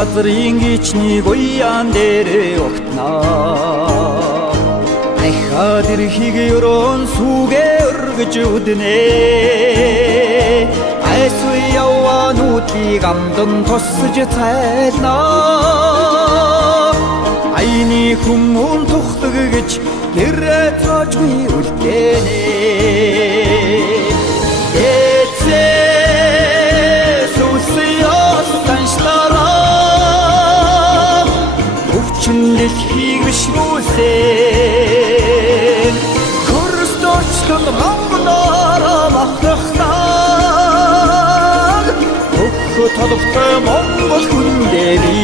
газрын гичний гоян дээр огтна айхад ирхийг өрөн сүгэ өргөж үднэ айсүй яваа нүдлийг амдан тосж цайлна айны хүмүүн тухдаг гэж гэрээ цаажгүй үлдэнэ дэлхийг бишрүүлсэн Хөрсдөрчлөн Монголоор махрахтаа Хөхө толготой Монгол хүндээ би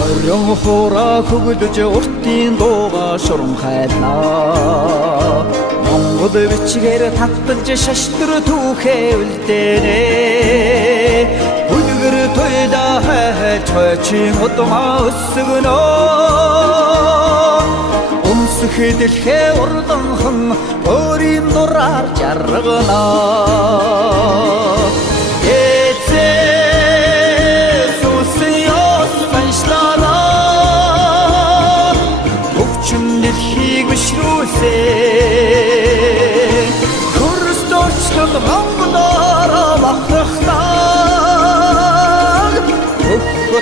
Орон хоороо хөглөж уртын дууга шурам хайлнаа Монгол бичгээр таталж шаштар түүхээ үлдэнэ Toyda çöçün oduma ısıgına Umsıkı dilhe oradan hın Orin durar cargına Gece susuyor saçlara Ukçun dilhi güçlüse Kurs doçlun Mongolara bakrakta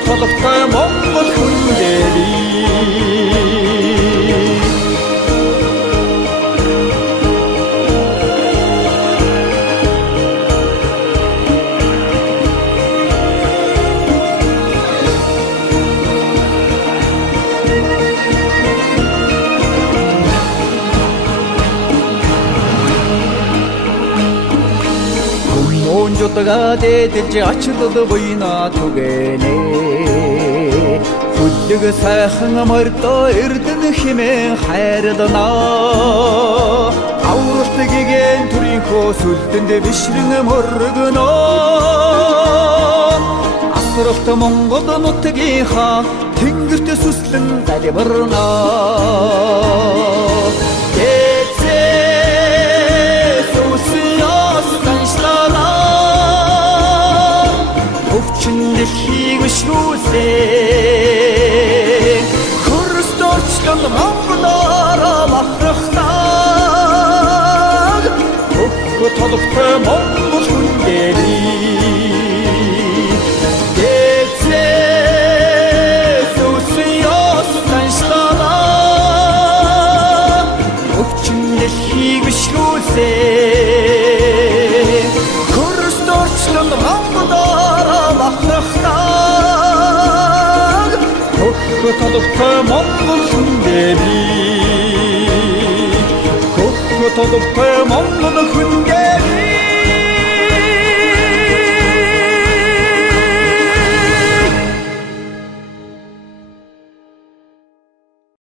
Толготой Монгол хүндээ би Жутага дээдэлж ачилд буйна түгэнэ Хүллэг сайхан мордо эрдэн химэн хайрдана Авралт гэгэн түрийнхөө сүлдэнд бишрэн моргоно Асралт Монгол нутгийнхаа тэнгэрт сүслэн залбирна Дэлхийг бишрүүлсэн Хөрсдөрчлөн Монголоор махрахтаа Хөхө толготой Монгол хүндээ би Дэцээ сүсиёс таньшлаа Өчн дэлхийг бишрүүлсэн Хөрсдөрчлөн Монголоор махрахтаа Хөхө толготой Монгол хүндээ би Хөхө толготой Монгол хүндээ